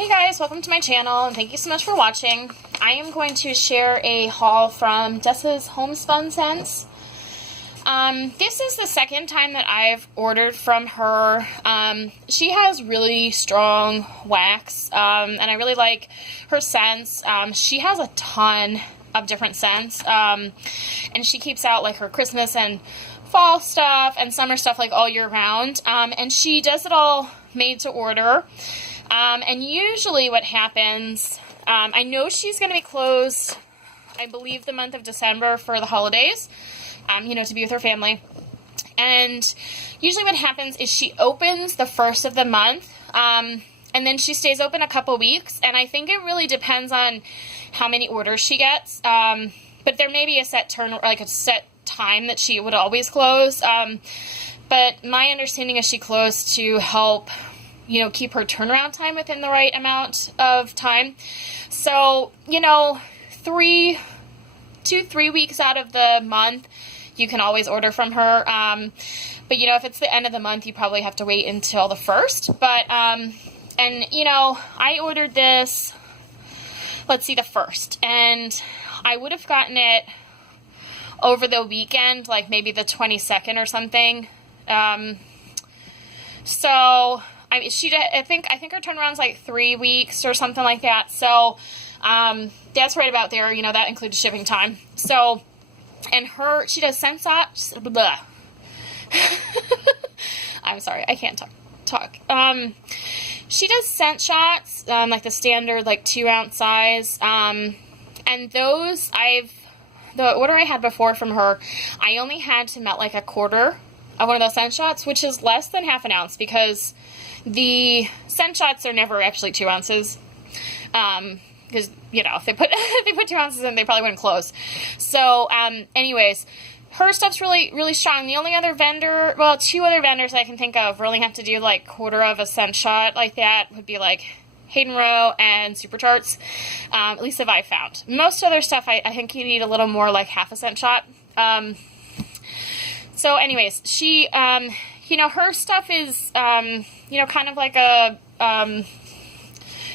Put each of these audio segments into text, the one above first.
Hey guys, welcome to my channel and thank you so much for watching. I am going to share a haul from Dessa's Homespun scents. This is the second time that I've ordered from her. She has really strong wax, and I really like her scents. She has a ton of different scents, and she keeps out like her Christmas and fall stuff and summer stuff like all year round, and she does it all made to order. And usually what happens, I know she's going to be closed, I believe, the month of December for the holidays, to be with her family. And usually what happens is she opens the first of the month, and then she stays open a couple weeks. And I think it really depends on how many orders she gets. But there may be a set turn, or like a set time that she would always close. But my understanding is she closed to help keep her turnaround time within the right amount of time. So, 3 weeks out of the month, you can always order from her. But, if it's the end of the month, you probably have to wait until the 1st. But, I ordered this, let's see, the 1st. And I would have gotten it over the weekend, like maybe the 22nd or something. I think her turnaround's like 3 weeks or something like that. So, that's right about there. That includes shipping time. So, and she does scent shots. I'm sorry, I can't talk. She does scent shots, like the standard, like 2-ounce size. And those the order I had before from her, I only had to melt like a quarter of one of those scent shots, which is less than half an ounce, because the scent shots are never actually 2 ounces. Because, if they put 2 ounces in, they probably wouldn't close. So, anyways, her stuff's really, really strong. The only other vendor, well, 2 other vendors I can think of really have to do like quarter of a scent shot like that would be like Hayden Row and Super Tarts, at least have I found. Most other stuff, I think you need a little more, like half a scent shot. So anyways, she, her stuff is, kind of like a,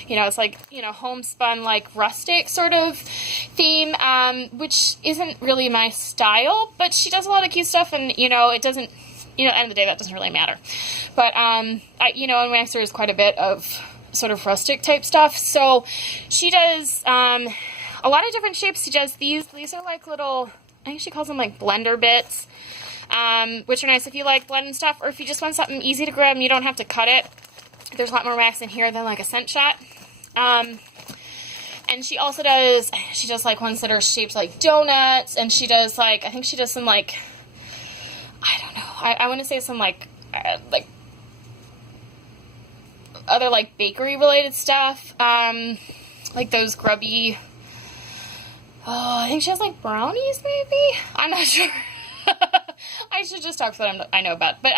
it's like, homespun, like rustic sort of theme, which isn't really my style, but she does a lot of cute stuff, and, it doesn't, at the end of the day, that doesn't really matter. But, in Waxer is quite a bit of sort of rustic type stuff. So she does, a lot of different shapes. She does these are like little, I think she calls them like blender bits, which are nice if you like blending stuff, or if you just want something easy to grab and you don't have to cut it. There's a lot more wax in here than like a scent shot. And she also does, like ones that are shaped like donuts, and she does like, I think she does some like, I don't know, I want to say some like other like bakery related stuff, like those grubby, I think she has like brownies maybe? I'm not sure. I should just talk for what I know about. But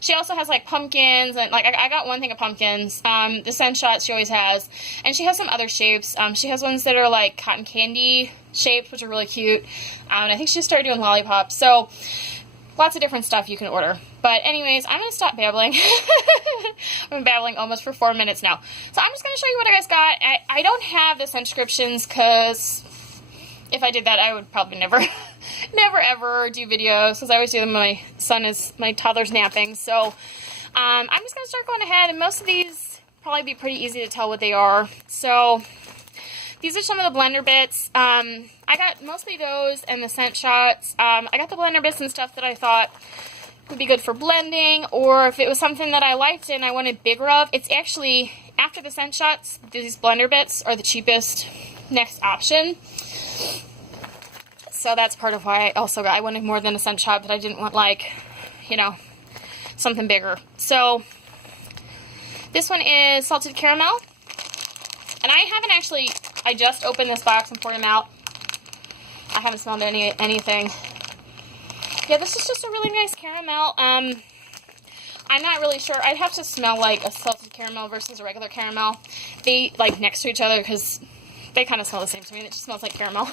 she also has like pumpkins, and like I got one thing of pumpkins. The scent shots she always has, and she has some other shapes. She has ones that are like cotton candy shaped, which are really cute. And I think she started doing lollipops. So lots of different stuff you can order. But anyways, I'm going to stop babbling. I've been babbling almost for 4 minutes now. So I'm just going to show you what I guys got. I don't have the scent descriptions, because if I did that, I would probably never ever do videos, because I always do them when my toddler's napping. So I'm just going to start going ahead, and most of these probably be pretty easy to tell what they are. So these are some of the blender bits. I got mostly those and the scent shots. I got the blender bits and stuff that I thought would be good for blending, or if it was something that I liked and I wanted bigger of. It's actually, after the scent shots, these blender bits are the cheapest next option. So that's part of why I wanted more than a scent shot, but I didn't want like, something bigger. So this one is salted caramel. And I just opened this box and poured them out. I haven't smelled anything. Yeah, this is just a really nice caramel. I'm not really sure. I'd have to smell like a salted caramel versus a regular caramel. They like next to each other, because they kind of smell the same to me. It just smells like caramel.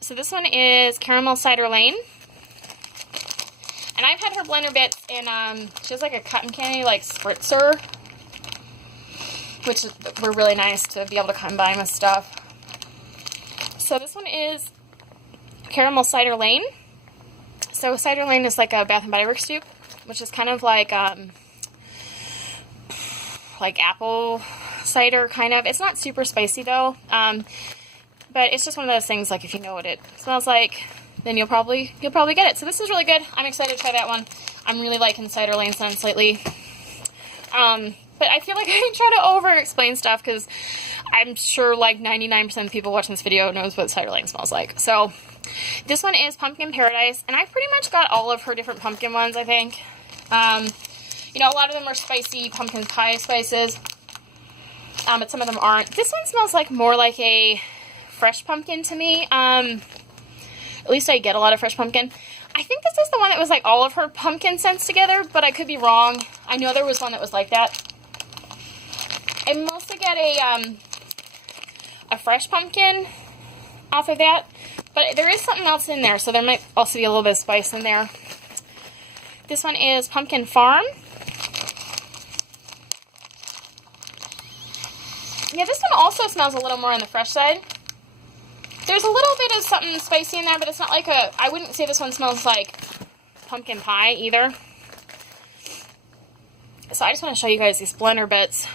So this one is Caramel Cider Lane. And I've had her blender bits in, she has like a cotton candy, like spritzer. which were really nice to be able to combine with stuff. So this one is Caramel Cider Lane. So Cider Lane is like a Bath & Body Works dupe, which is kind of like apple cider, kind of. It's not super spicy, though. But it's just one of those things, like, if you know what it smells like, then you'll probably get it. So this is really good. I'm excited to try that one. I'm really liking Cider Lane scents lately. But I feel like I try to over-explain stuff because I'm sure like 99% of the people watching this video knows what Cider Lane smells like. So this one is Pumpkin Paradise, and I pretty much got all of her different pumpkin ones, I think. You know, a lot of them are spicy pumpkin pie spices, but some of them aren't. This one smells like more like a fresh pumpkin to me. At least I get a lot of fresh pumpkin. I think this is the one that was like all of her pumpkin scents together, but I could be wrong. I know there was one that was like that. I mostly get a fresh pumpkin off of that, but there is something else in there, so there might also be a little bit of spice in there. This one is Pumpkin Farm. Yeah, this one also smells a little more on the fresh side. There's a little bit of something spicy in there, but it's not like I wouldn't say this one smells like pumpkin pie either. So I just want to show you guys these blender bits.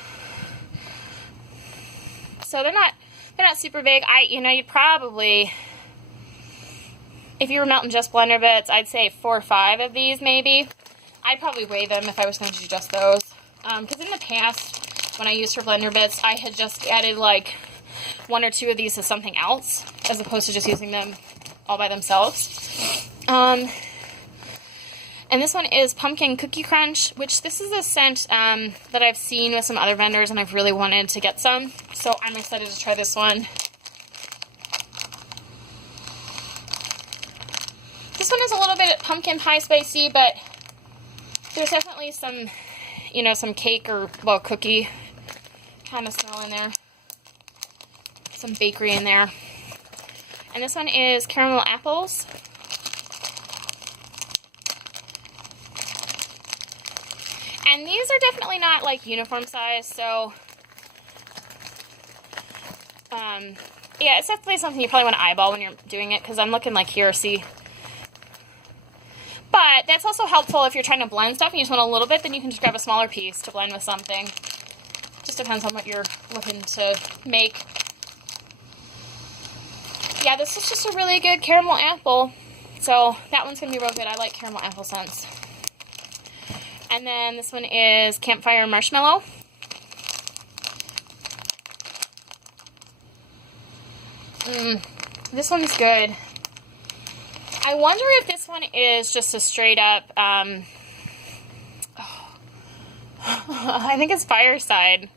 So they're not super big. You'd probably, if you were melting just blender bits, I'd say 4 or 5 of these maybe. I'd probably weigh them if I was going to do just those. Because in the past, when I used her blender bits, I had just added like 1 or 2 of these to something else, as opposed to just using them all by themselves. And this one is Pumpkin Cookie Crunch, which this is a scent that I've seen with some other vendors, and I've really wanted to get some. So I'm excited to try this one. This one is a little bit pumpkin pie spicy, but there's definitely some, you know, some cake or, well, cookie kind of smell in there. Some bakery in there. And this one is Caramel Apples. And these are definitely not like uniform size, so yeah, it's definitely something you probably want to eyeball when you're doing it, because I'm looking like here, see. But that's also helpful if you're trying to blend stuff and you just want a little bit, then you can just grab a smaller piece to blend with something. Just depends on what you're looking to make. Yeah, this is just a really good caramel apple. So that one's going to be real good. I like caramel apple scents. And then this one is Campfire Marshmallow. This one's good. I wonder if this one is just a straight up, I think it's Fireside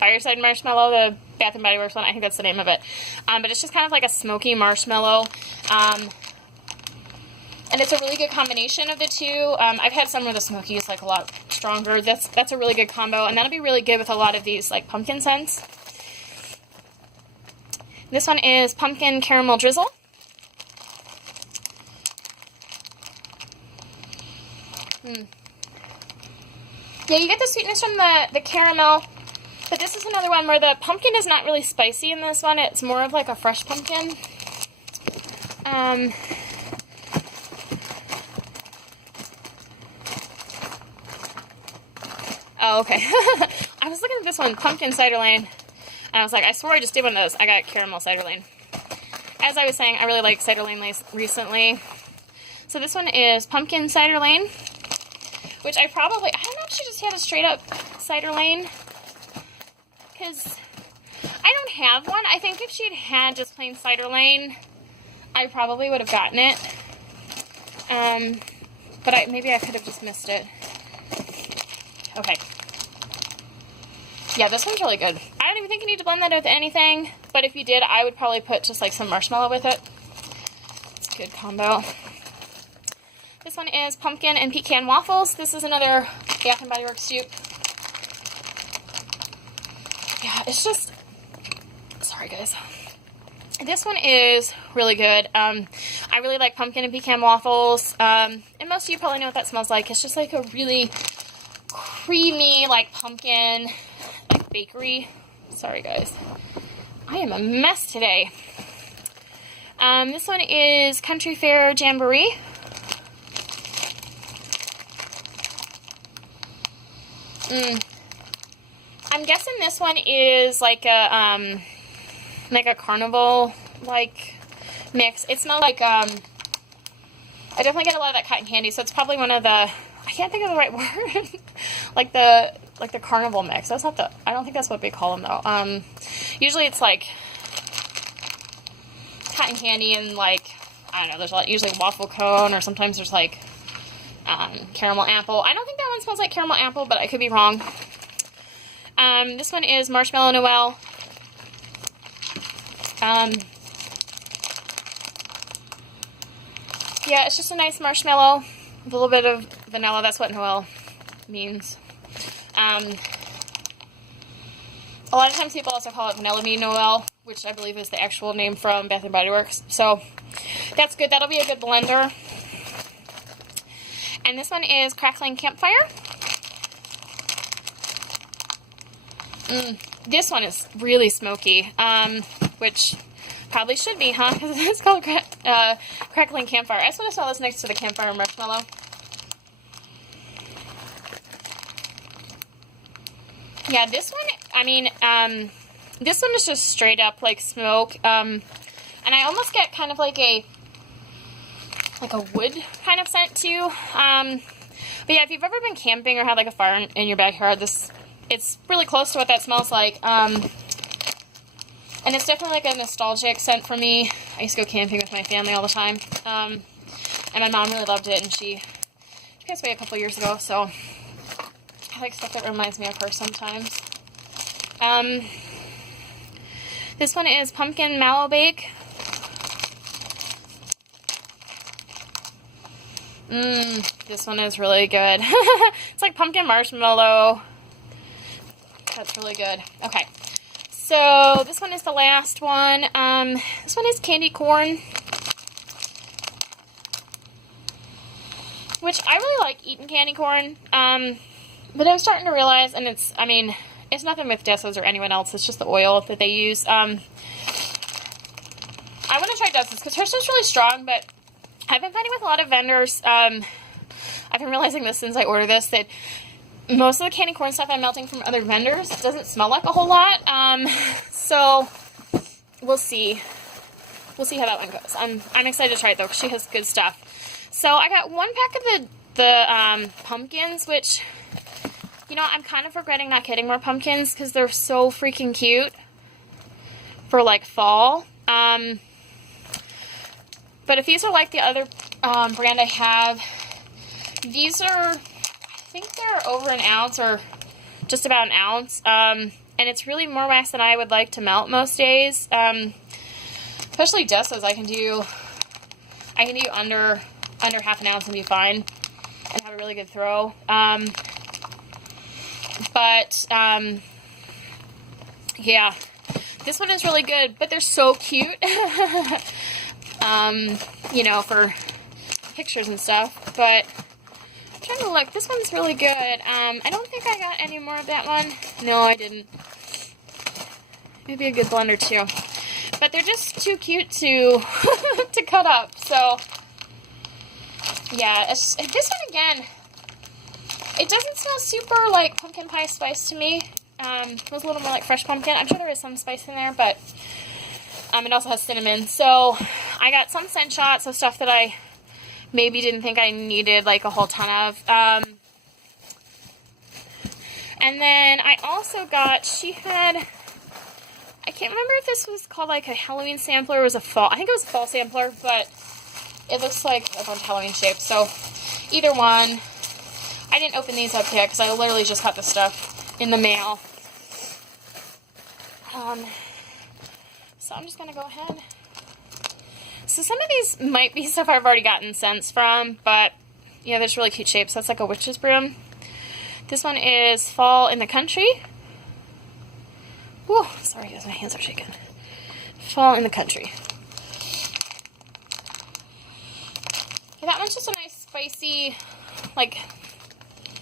Marshmallow, the Bath & Body Works one. I think that's the name of it. But it's just kind of like a smoky marshmallow. And it's a really good combination of the two. I've had some where the smoky is like a lot stronger. That's a really good combo, and that'll be really good with a lot of these like pumpkin scents. This one is Pumpkin Caramel Drizzle. Yeah, you get the sweetness from the caramel, but this is another one where the pumpkin is not really spicy in this one. It's more of like a fresh pumpkin. Oh, okay. I was looking at this one, Pumpkin Cider Lane, and I was like, I swore I just did one of those. I got Caramel Cider Lane. As I was saying, I really like Cider Lane recently. So this one is Pumpkin Cider Lane, which I don't know if she just had a straight up Cider Lane, because I don't have one. I think if she'd had just plain Cider Lane, I probably would have gotten it. But maybe I could have just missed it. Okay. Yeah, this one's really good. I don't even think you need to blend that with anything, but if you did, I would probably put just like some marshmallow with it. It's a good combo. This one is Pumpkin and Pecan Waffles. This is another Bath & Body Works dupe. Yeah, it's just... Sorry, guys. This one is really good. I really like Pumpkin and Pecan Waffles. And most of you probably know what that smells like. It's just like a really creamy, like pumpkin, like bakery. Sorry, guys. I am a mess today. This one is Country Fair Jamboree. I'm guessing this one is like a carnival like mix. It smells like I definitely get a lot of that cotton candy, so it's probably one of the, I can't think of the right word. like the carnival mix. That's not the, I don't think that's what they call them though. Usually it's like cotton candy and like, I don't know, there's a lot, usually waffle cone, or sometimes there's like caramel apple. I don't think that one smells like caramel apple, but I could be wrong. This one is Marshmallow Noel. Yeah, it's just a nice marshmallow with a little bit of vanilla. That's what Noel means. A lot of times people also call it Vanilla Bean Noel, which I believe is the actual name from Bath & Body Works. So that's good. That'll be a good blender. And this one is Crackling Campfire. This one is really smoky, which probably should be, huh? Because it's called Crackling Campfire. I just want to smell this next to the campfire marshmallow. Yeah, this one, I mean, this one is just straight up like smoke, and I almost get kind of like a wood kind of scent too. But yeah, if you've ever been camping or had like a fire in your backyard, it's really close to what that smells like. And it's definitely like a nostalgic scent for me. I used to go camping with my family all the time. And my mom really loved it, and she passed away a couple years ago, so I like stuff that reminds me of her sometimes. This one is Pumpkin Mallow Bake. This one is really good. It's like pumpkin marshmallow. That's really good. Okay, so this one is the last one. This one is candy corn, which I really like eating candy corn. But I'm starting to realize, and it's nothing with Dessa's or anyone else. It's just the oil that they use. I want to try Dessa's because hers is really strong, but I've been finding with a lot of vendors, I've been realizing this since I ordered this, that most of the candy corn stuff I'm melting from other vendors doesn't smell like a whole lot. So we'll see. We'll see how that one goes. I'm excited to try it though, because she has good stuff. So I got one pack of the pumpkins, which, you know, I'm kind of regretting not getting more pumpkins because they're so freaking cute for like fall. But if these are like the other brand I have, these are, I think they're over an ounce or just about an ounce. And it's really more wax than I would like to melt most days. Especially Dessa's, I can do under half an ounce and be fine and have a really good throw. Yeah, this one is really good, but they're so cute. You know, for pictures and stuff, but I'm trying to look. This one's really good. I don't think I got any more of that one. No, I didn't. It'd be a good blender too. But they're just too cute to to cut up. So yeah, this one again, it doesn't smell super like pumpkin pie spice to me. It smells a little more like fresh pumpkin. I'm sure there is some spice in there, but it also has cinnamon. So I got some scent shots of stuff that I maybe didn't think I needed like a whole ton of. And then I also got, she had, I can't remember if this was called like a Halloween sampler or it was a fall. I think it was a fall sampler, but it looks like a bunch of Halloween shapes. So either one. I didn't open these up yet because I literally just got this stuff in the mail. So I'm just going to go ahead. So some of these might be stuff I've already gotten scents from, but yeah, there's really cute shapes. That's like a witch's broom. This one is Fall in the Country. Whew, sorry guys, my hands are shaking. Fall in the Country. Yeah, that one's just a nice spicy, like,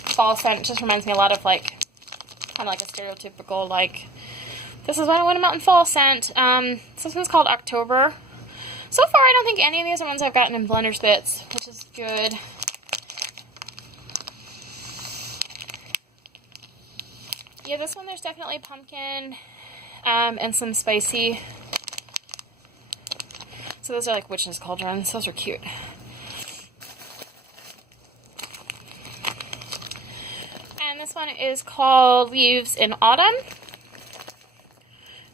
fall scent. It just reminds me a lot of like kind of like a stereotypical, like, this is what I want them out in fall scent. This one's called October. So far, I don't think any of these are ones I've gotten in Blender Spits, which is good. Yeah, this one there's definitely pumpkin and some spicy. So those are like witch's cauldrons. Those are cute. And this one is called Leaves in Autumn.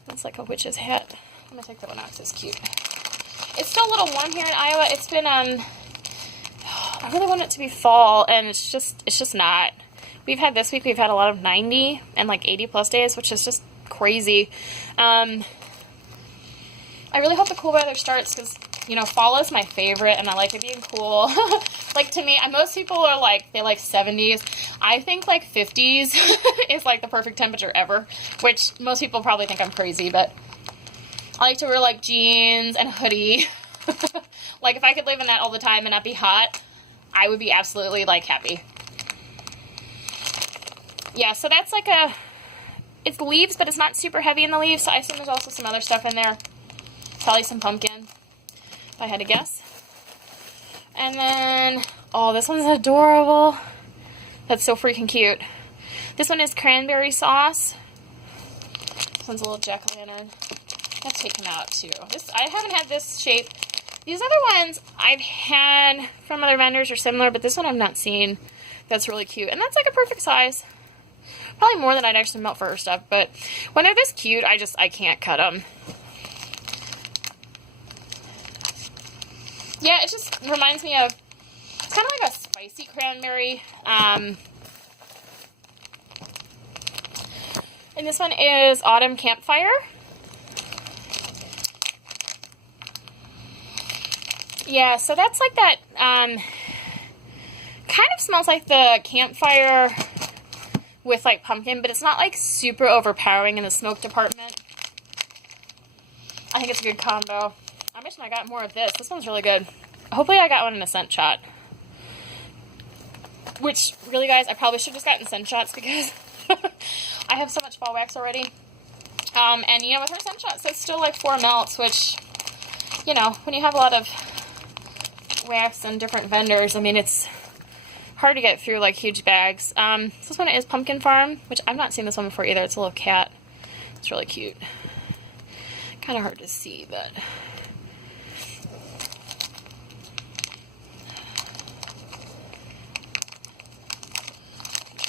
It's like a witch's hat. I'm gonna take that one out because it's cute. It's still a little warm here in Iowa. It's been I really want it to be fall, and it's just not. We've had this week, we've had a lot of 90 and like 80 plus days, which is just crazy. I really hope the cool weather starts because, you know, fall is my favorite and I like it being cool. Like, to me, most people are like, they like 70s. I think like 50s is like the perfect temperature ever, which most people probably think I'm crazy, but I like to wear like jeans and a hoodie. Like, if I could live in that all the time and not be hot, I would be absolutely like happy. Yeah, so that's like it's leaves, but it's not super heavy in the leaves, so I assume there's also some other stuff in there. Probably some pumpkin, if I had to guess. And then, oh, this one's adorable. That's so freaking cute. This one is cranberry sauce. This one's a little jack-o'-lantern. I have to take him out, too. I haven't had this shape. These other ones I've had from other vendors or similar, but this one I've not seen. That's really cute. And that's like a perfect size. Probably more than I'd actually melt for her stuff, but when they're this cute, I can't cut them. Yeah, it just reminds me of, it's kind of like a spicy cranberry. And this one is Autumn Campfire. Yeah, so that's like that, kind of smells like the campfire with like pumpkin, but it's not like super overpowering in the smoke department. I think it's a good combo. I wish I got more of this. This one's really good. Hopefully I got one in a scent shot. Which, really guys, I probably should have just gotten scent shots because I have so much fall wax already. And you know, with her scent shots, it's still like 4 melts, which, you know, when you have a lot of wax and different vendors, I mean, it's hard to get through like huge bags. This one is Pumpkin Farm, which I've not seen this one before either. It's a little cat. It's really cute. Kind of hard to see, but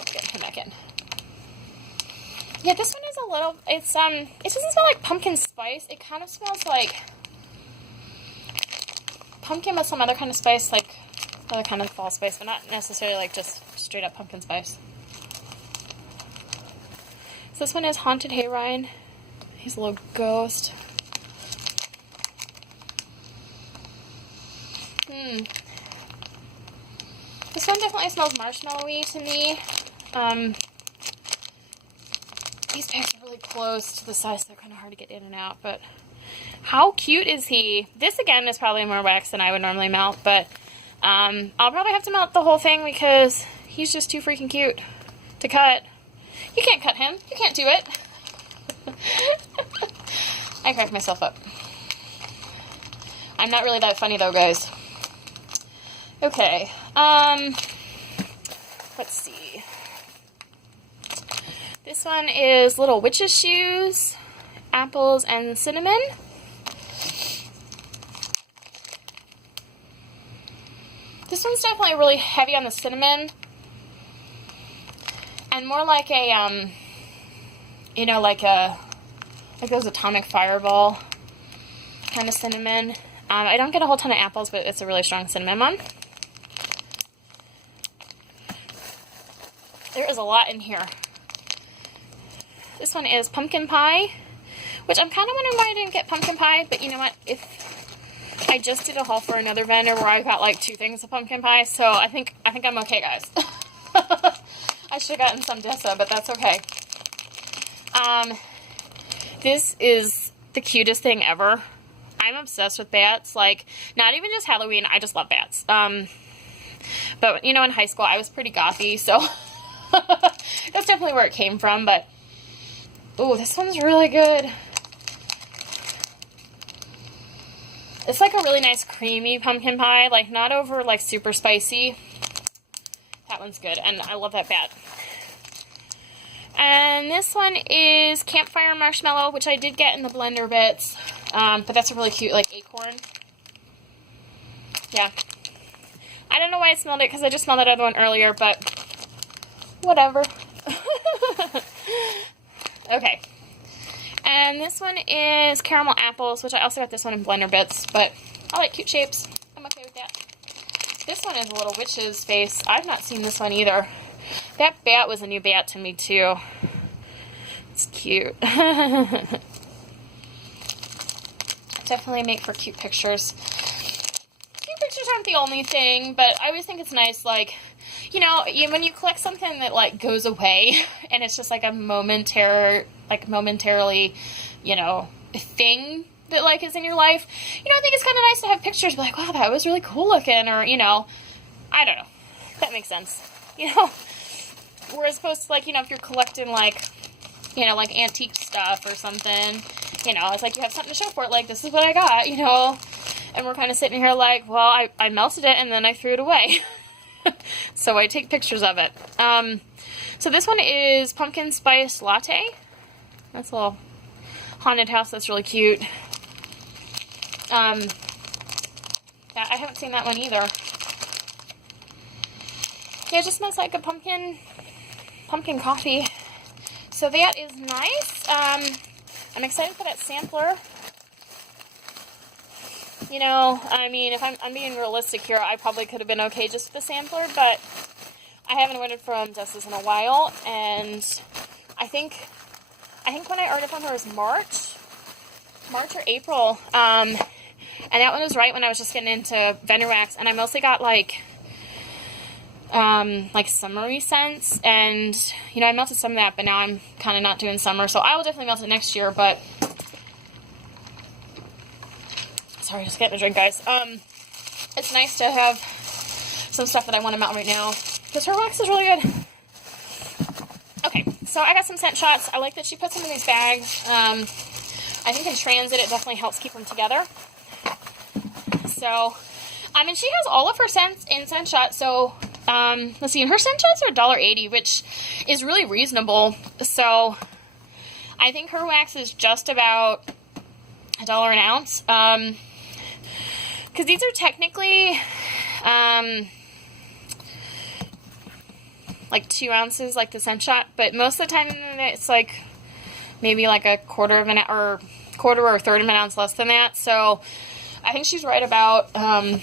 get him back in. Yeah, this one is a little, it doesn't smell like pumpkin spice. It kind of smells like pumpkin with some other kind of spice, like other kind of fall spice, but not necessarily like just straight up pumpkin spice. So this one is Haunted Hayride. He's a little ghost. This one definitely smells marshmallowy to me. These packs are really close to the size, so they're kind of hard to get in and out, but how cute is he? This, again, is probably more wax than I would normally melt, but I'll probably have to melt the whole thing because he's just too freaking cute to cut. You can't cut him. You can't do it. I cracked myself up. I'm not really that funny, though, guys. Okay. Let's see. This one is Little Witch's Shoes, apples, and cinnamon. This one's definitely really heavy on the cinnamon. And more like a, you know, like those Atomic Fireball kind of cinnamon. I don't get a whole ton of apples, but it's a really strong cinnamon one. There is a lot in here. This one is Pumpkin Pie, which I'm kind of wondering why I didn't get Pumpkin Pie, but you know what? If I just did a haul for another vendor where I got like 2 things of pumpkin pie, so I think I'm okay, guys. I should have gotten some Dessa, but that's okay. This is the cutest thing ever. I'm obsessed with bats. Like, not even just Halloween, I just love bats. But, you know, in high school, I was pretty gothy, so that's definitely where it came from. But Ooh, this one's really good. It's like a really nice creamy pumpkin pie, like not over like super spicy. That one's good, and I love that bat. And this one is Campfire Marshmallow, which I did get in the blender bits, but that's a really cute like acorn. Yeah. I don't know why I smelled it, because I just smelled that other one earlier, but whatever. Okay. And this one is Caramel Apples, which I also got this one in blender bits, but I like cute shapes. I'm okay with that. This one is a little witch's face. I've not seen this one either. That bat was a new bat to me, too. It's cute. Definitely make for cute pictures. Cute pictures aren't the only thing, but I always think it's nice, like, you know, when you collect something that, like, goes away, and it's just, like, a momentarily, you know, thing that, like, is in your life, you know, I think it's kind of nice to have pictures, be like, wow, that was really cool looking, or, you know, I don't know. That makes sense. You know? Whereas opposed to, like, you know, if you're collecting, like, you know, like, antique stuff or something, you know, it's like you have something to show for it, like, this is what I got, you know? And we're kind of sitting here like, well, I melted it and then I threw it away. So I take pictures of it. So this one is Pumpkin Spice Latte. That's a little haunted house. That's really cute. Yeah, I haven't seen that one either. Yeah, it just smells like a pumpkin coffee. So that is nice. I'm excited for that sampler. You know, I mean, if I'm being realistic here, I probably could have been okay just with the sampler, but I haven't ordered from Dessa's in a while, and I think when I ordered from her was March or April, and that one was right when I was just getting into vendor wax, and I mostly got like summery scents, and, you know, I melted some of that, but now I'm kind of not doing summer, so I will definitely melt it next year, but sorry, just getting a drink, guys. It's nice to have some stuff that I want to melt right now, because her wax is really good. Okay, so I got some scent shots. I like that she puts them in these bags. I think in transit it definitely helps keep them together. So, I mean, she has all of her scents in scent shots, so, let's see, and her scent shots are $1.80, which is really reasonable, so I think her wax is just about $1 an ounce, because these are technically, like 2 ounces, like the scent shot, but most of the time it's like maybe like a quarter or a third of an ounce less than that, so I think she's right about $1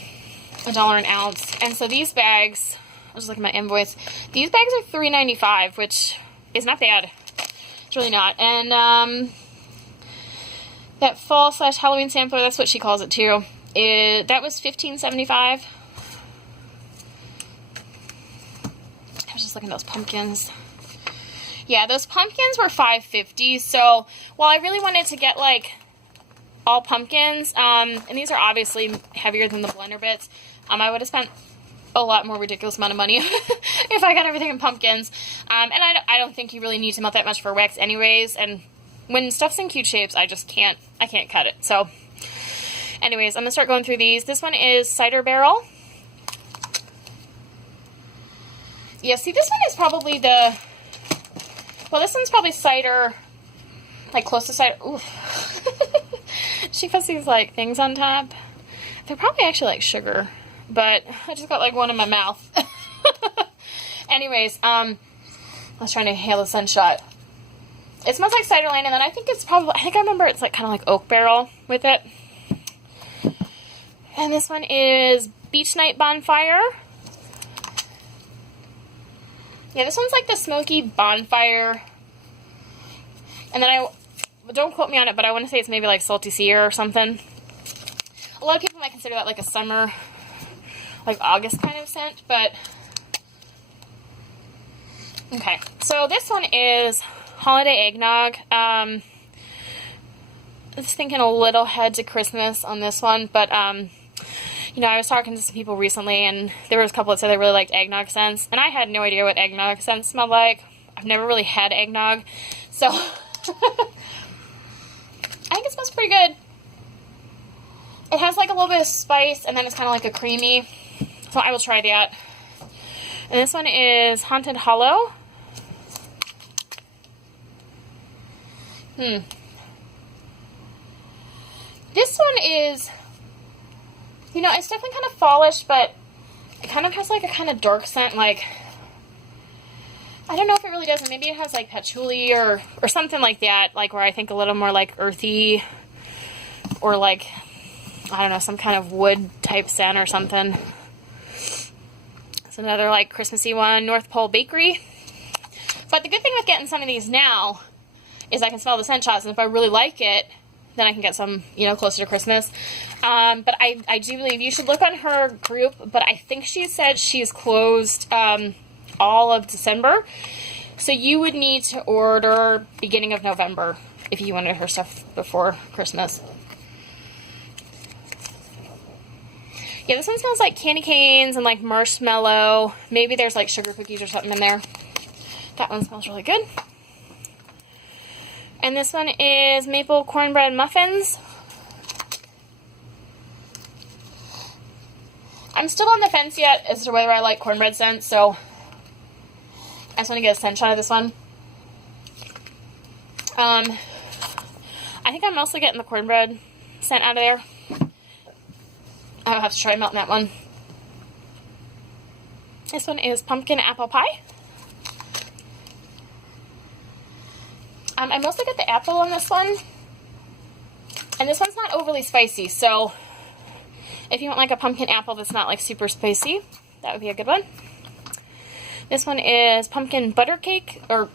an ounce. And so these bags, I'll just look at my invoice, these bags are $3.95, which is not bad. It's really not. And that fall/Halloween sampler, that's what she calls it too, that was $15.75. I was just looking at those pumpkins. Yeah, those pumpkins were $5.50. So while I really wanted to get like all pumpkins, and these are obviously heavier than the blender bits, I would have spent a lot more ridiculous amount of money if I got everything in pumpkins. And I don't think you really need to melt that much for wax anyways, and when stuff's in cute shapes, I can't cut it. So anyways, I'm gonna start going through these. This one is Cider Barrel. Yeah, see, this one is probably this one's probably cider, like close to cider. Ooh. She puts these like things on top. They're probably actually like sugar, but I just got like one in my mouth. Anyways, I was trying to inhale the scent shot. It smells like Ciderland, and then I think I remember it's like kind of like oak barrel with it. And this one is Beach Night Bonfire. Yeah, this one's like the smoky bonfire. And then don't quote me on it, but I want to say it's maybe like Salty Sea or something. A lot of people might consider that like a summer, like August kind of scent, but okay. So this one is Holiday Eggnog. I was thinking a little head to Christmas on this one, but you know, I was talking to some people recently, and there was a couple that said they really liked eggnog scents, and I had no idea what eggnog scents smelled like. I've never really had eggnog, so I think it smells pretty good. It has like a little bit of spice, and then it's kind of like a creamy. So I will try that. And this one is Haunted Hollow. This one is, you know, it's definitely kind of fallish, but it kind of has like a kind of dark scent, like, I don't know if it really does. Maybe it has like patchouli or something like that, like where I think a little more like earthy or like, I don't know, some kind of wood type scent or something. It's another like Christmassy one, North Pole Bakery. But the good thing with getting some of these now is I can smell the scent shots, and if I really like it, then I can get some, you know, closer to Christmas. But I do believe you should look on her group, but I think she said she's closed all of December. So you would need to order beginning of November if you wanted her stuff before Christmas. Yeah, this one smells like candy canes and like marshmallow. Maybe there's like sugar cookies or something in there. That one smells really good. And this one is maple cornbread muffins. I'm still on the fence yet as to whether I like cornbread scents, so I just want to get a scent shot of this one. I think I'm mostly getting the cornbread scent out of there. I'll have to try melting that one. This one is pumpkin apple pie. I mostly get the apple on this one. And this one's not overly spicy, so if you want like a pumpkin apple that's not like super spicy, that would be a good one. This one is pumpkin butter cake, or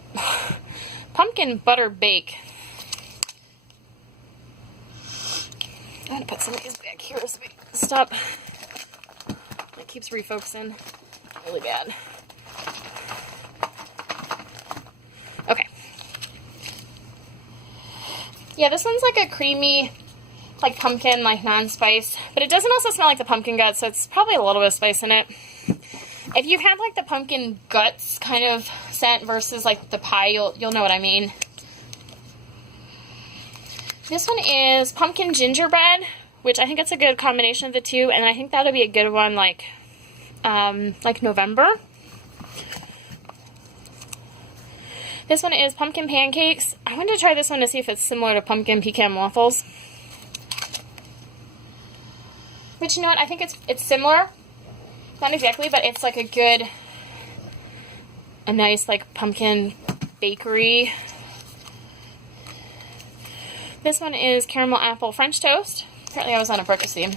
pumpkin butter bake. I'm going to put some of these back here so we stop. It keeps refocusing really bad. Okay. Yeah, this one's like a creamy, like pumpkin, like non-spice, but it doesn't also smell like the pumpkin guts, so it's probably a little bit of spice in it. If you've had like the pumpkin guts kind of scent versus like the pie, you'll know what I mean. This one is pumpkin gingerbread, which I think it's a good combination of the two, and I think that'll be a good one like November. This one is pumpkin pancakes. I wanted to try this one to see if it's similar to pumpkin pecan waffles. But you know what? I think it's similar. Not exactly, but it's like a nice like pumpkin bakery. This one is caramel apple French toast. Apparently I was on a breakfast theme.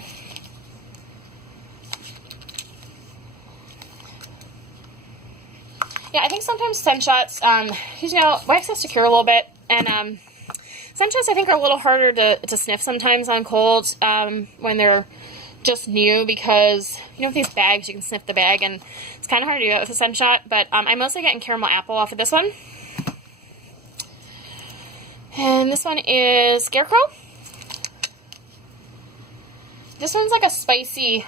Yeah, I think sometimes scent shots, you know, wax us to cure a little bit, and scent shots I think are a little harder to sniff sometimes on cold when they're just new, because, you know, with these bags, you can sniff the bag, and it's kind of hard to do that with a scent shot, but I'm mostly getting caramel apple off of this one. And this one is Scarecrow. This one's like a spicy,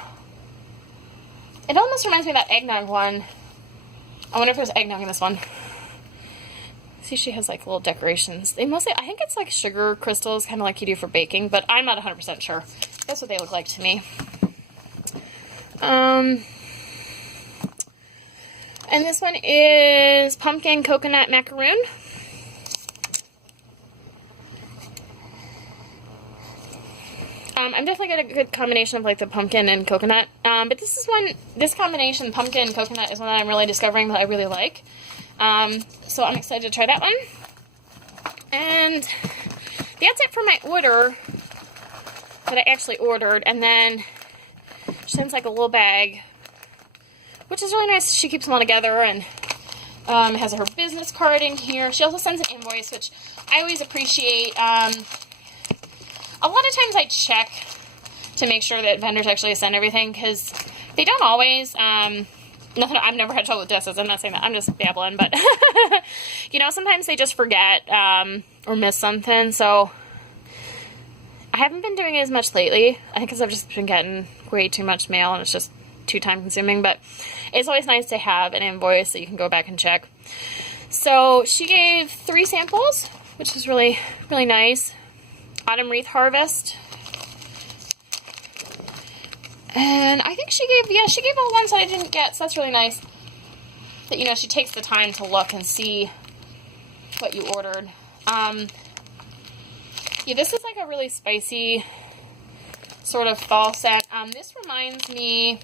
it almost reminds me of that eggnog one. I wonder if there's eggnog in this one. See, she has like little decorations. They mostly, I think it's like sugar crystals, kind of like you do for baking, but I'm not 100% sure. That's what they look like to me. And this one is pumpkin coconut macaroon. I'm definitely getting a good combination of like the pumpkin and coconut. But this combination, pumpkin and coconut, is one that I'm really discovering that I really like. So I'm excited to try that one. And that's it for my order that I actually ordered. And then she sends like a little bag, which is really nice. She keeps them all together, and has her business card in here. She also sends an invoice, which I always appreciate. A lot of times I check to make sure that vendors actually send everything, because they don't always. Nothing. I've never had trouble with Dessa's. I'm not saying that. I'm just babbling, but you know, sometimes they just forget or miss something. So I haven't been doing it as much lately. I think because I've just been getting way too much mail, and it's just too time consuming. But it's always nice to have an invoice that you can go back and check. So she gave 3 samples, which is really, really nice. Autumn Wreath Harvest. And I think she gave, yeah, she gave all ones that I didn't get, so that's really nice. That, you know, she takes the time to look and see what you ordered. Yeah, this is like a really spicy sort of fall scent. This reminds me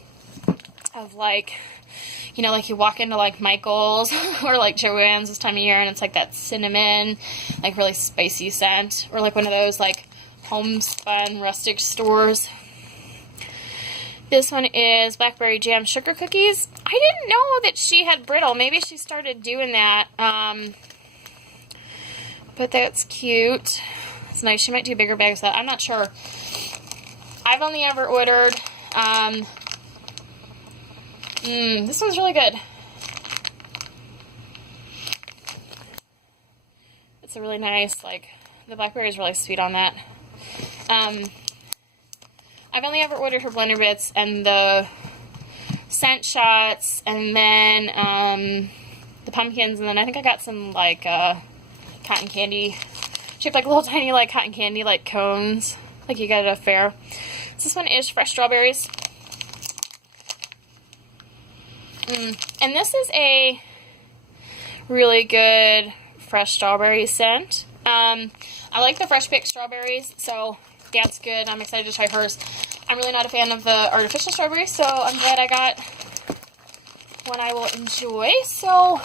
of like, you know, like you walk into like Michael's or like Joann's this time of year and it's like that cinnamon, like really spicy scent. Or like one of those like homespun rustic stores. This one is Blackberry Jam Sugar Cookies. I didn't know that she had brittle. Maybe she started doing that. But that's cute. It's nice. She might do bigger bags of that. I'm not sure. I've only ever ordered, this one's really good. It's a really nice, like, the blackberry is really sweet on that. I've only ever ordered her blender bits and the scent shots and then, the pumpkins, and then I think I got some, like, cotton candy. Shaped like little tiny, like, cotton candy, like, cones, like you get at a fair. So this one is fresh strawberries. And this is a really good fresh strawberry scent. I like the fresh picked strawberries, so that's good. I'm excited to try hers. I'm really not a fan of the artificial strawberries, so I'm glad I got one I will enjoy. So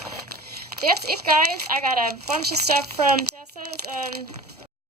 that's it, guys. I got a bunch of stuff from Dessa's,